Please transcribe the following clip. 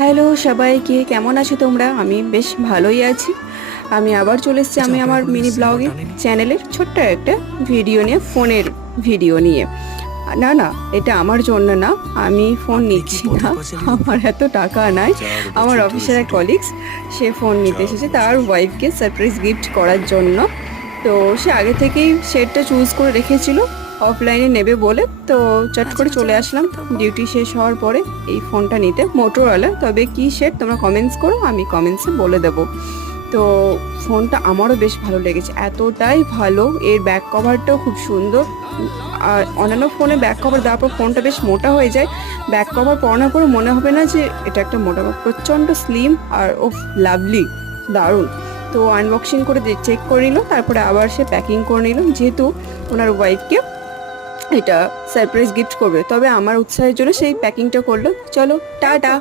Hello সবাইকে, কেমন আছো তোমরা? আমি বেশ ভালোই আছি। আমি আবার চলে এসেছি আমি আমার মিনি ব্লগিং চ্যানেলের ছোট্ট একটা ভিডিও নিয়ে, ফোনের ভিডিও নিয়ে। না না, এটা আমার জন্য না, আমি ফোন নিচ্ছি না, আমার এত টাকা নাই। আমার অফিসের এক কলিগস, সে ফোন নিতে এসেছে তার ওয়াইফকে সারপ্রাইজ গিফট করার জন্য। তো সে আগে থেকেই সেটটা চুজ করে রেখেছিল অফলাইনে নেবে বলে। তো চট করে চলে আসলাম ডিউটি শেষ হওয়ার পরে এই ফোনটা নিতে, মোটোরোলা। তবে কি সেট তোমরা কমেন্টস করো, আমি কমেন্টসে বলে দেবো। তো ফোনটা আমারও বেশ ভালো লেগেছে, এতটাই ভালো, এর ব্যাক কভারটাও খুব সুন্দর। আর অন্যান্য ফোনে ব্যাক কভার দেওয়ার পর ফোনটা বেশ মোটা হয়ে যায়, ব্যাক কভার পরানোর পরে মনে হবে না যে এটা একটা মোটা, প্রচণ্ড স্লিম আর ও লাভলি, দারুণ। তো আনবক্সিং করে চেক করে নিল, তারপরে আবার সে প্যাকিং করে নিল, যেহেতু ওনার ওয়াইফকে এটা সারপ্রাইজ গিফট করবে। তবে আমার উৎসাহের জন্য সেই প্যাকিংটা করলো। চলো টাটা।